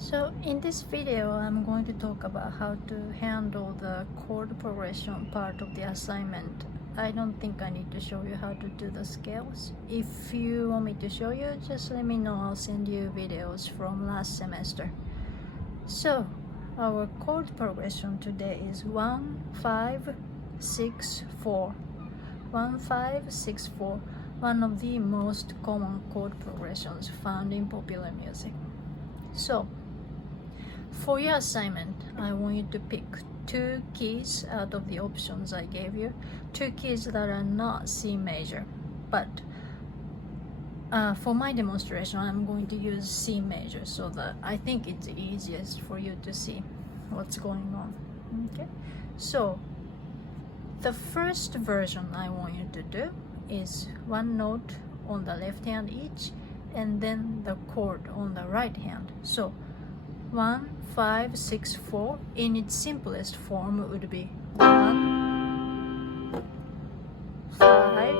So in this video, I'm going to talk about how to handle the chord progression part of the assignment. I don't think I need to show you how to do the scales. If you want me to show you, just let me know. I'll send you videos from last semester. So our chord progression today is 1, 5, 6, 4. 1, 5, 6, 4. One of the most common chord progressions found in popular music. So for your assignment, I want you to pick 2 keys out of the options I gave you. 2 keys that are not C major, but for my demonstration, I'm going to use C major so that I think it's easiest for you to see what's going on. Okay, so the first version I want you to do is 1 note on the left hand each, and then the chord on the right hand. So 1, 5, 6, 4 in its simplest form would be 1, 5,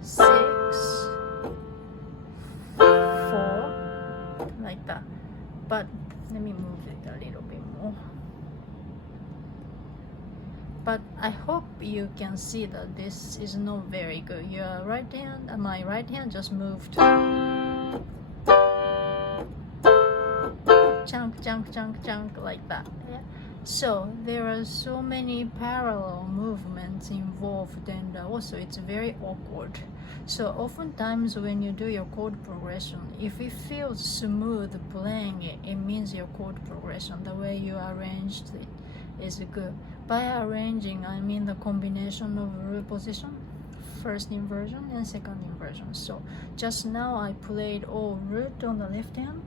6, 4, like that. But let me move it a little bit more. But I hope you can see that this is not very good. Your right hand, my right hand just moved. Chunk, chunk, chunk, chunk, like that. Yeah. So there are so many parallel movements involved, and also it's very awkward. So oftentimes when you do your chord progression, if it feels smooth playing it, it means your chord progression, the way you arranged it, is good. By arranging, I mean the combination of root position, first inversion and second inversion. So just now I played all root on the left hand,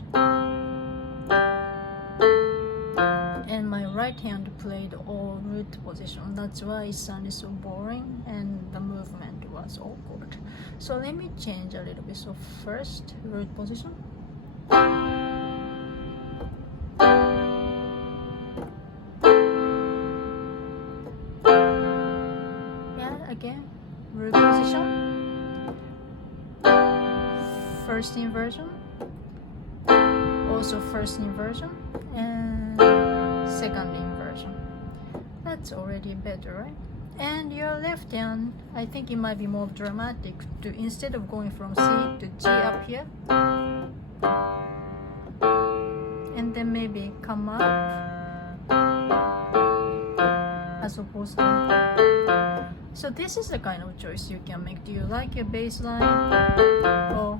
and my right hand played all root position. That's why it sounded so boring and the movement was awkward. So let me change a little bit. So first root position, again, root position, first inversion, also first inversion, and second inversion. That's already better, right? And your left hand, I think it might be more dramatic to, instead of going from C to G up here, and then maybe come up as opposed to. So this is the kind of choice you can make. Do you like your bass line? Or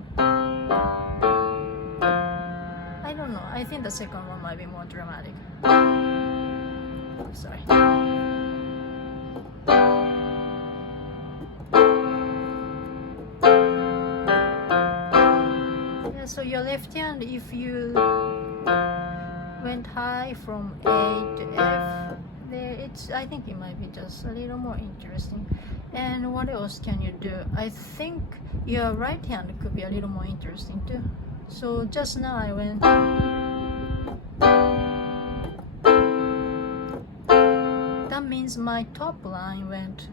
I don't know. I think the second one might be more dramatic. Sorry. Yeah, so your left hand, if you went high from A to F, there I think it might be just a little more interesting. And what else can you do? I think your right hand could be a little more interesting too. So just now I went, that means my top line went.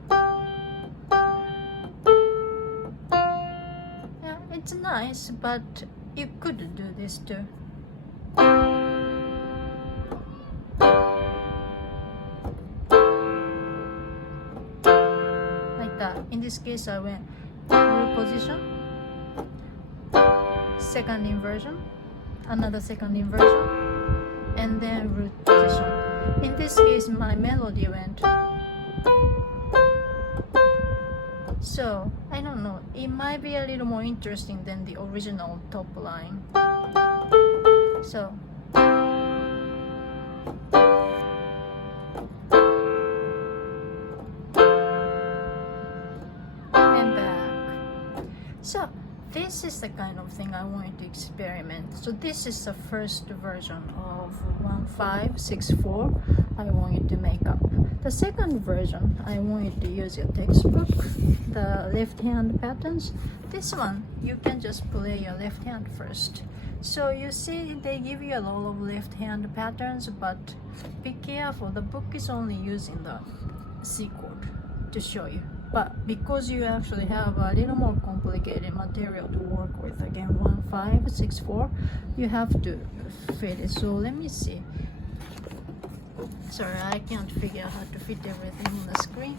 Yeah, it's nice, but you could do this too. In this case, I went root position, second inversion, another second inversion, and then root position. In this case, my melody went. So I don't know, it might be a little more interesting than the original top line. So So this is the kind of thing I want you to experiment. So this is the first version of 1564 I want you to make up. The second version, I want you to use your textbook, the left hand patterns. This one, you can just play your left hand first. So you see they give you a lot of left hand patterns, but be careful, the book is only using the C chord to show you. but because you actually have a little more complicated material to work with, again 1564, you have to fit it. So let me see. Sorry, I can't figure out how to fit everything on the screen.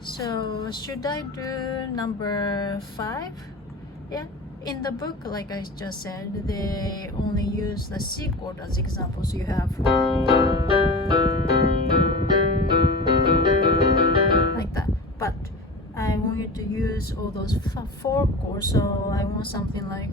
So should I do number 5? Yeah, in the book, like I just said, they only use the C chord as examples. You have like that, but I want you to use all those 4 chords, so I want something like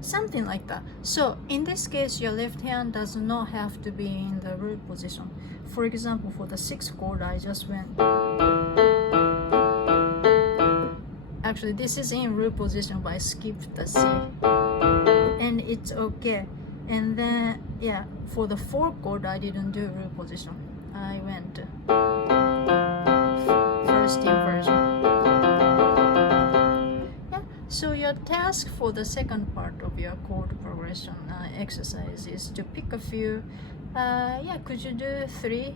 something like that. So in this case, your left hand does not have to be in the root position. For example, for the 6th chord, I just went. Actually, this is in root position, but I skipped the C, and it's okay. And then, yeah, for the 4th chord, I didn't do root position. I went first inversion. So your task for the second part of your chord progression exercise is to pick a few. Could you do 3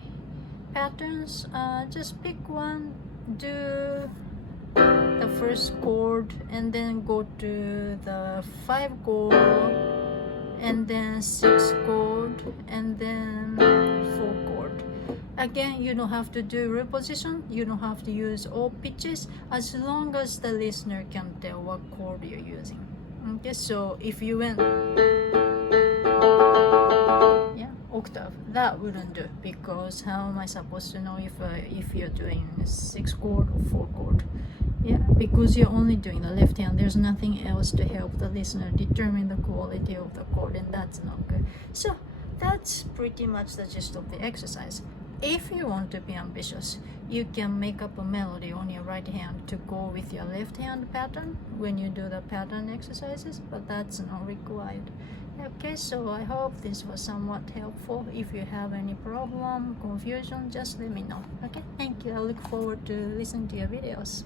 patterns? Just pick one, do the first chord, and then go to the 5 chord, and then 6 chord, and then 4 chord. Again, you don't have to do root position, you don't have to use all pitches, as long as the listener can tell what chord you're using. Okay, so if you went octave, that wouldn't do, because how am I supposed to know if you're doing 6 chord or 4 chord? Yeah, because you're only doing the left hand, there's nothing else to help the listener determine the quality of the chord, and that's not good. So that's pretty much the gist of the exercise. If you want to be ambitious, you can make up a melody on your right hand to go with your left hand pattern when you do the pattern exercises, but that's not required. Okay, so I hope this was somewhat helpful. If you have any problem, confusion, just let me know. Okay, thank you. I look forward to listening to your videos.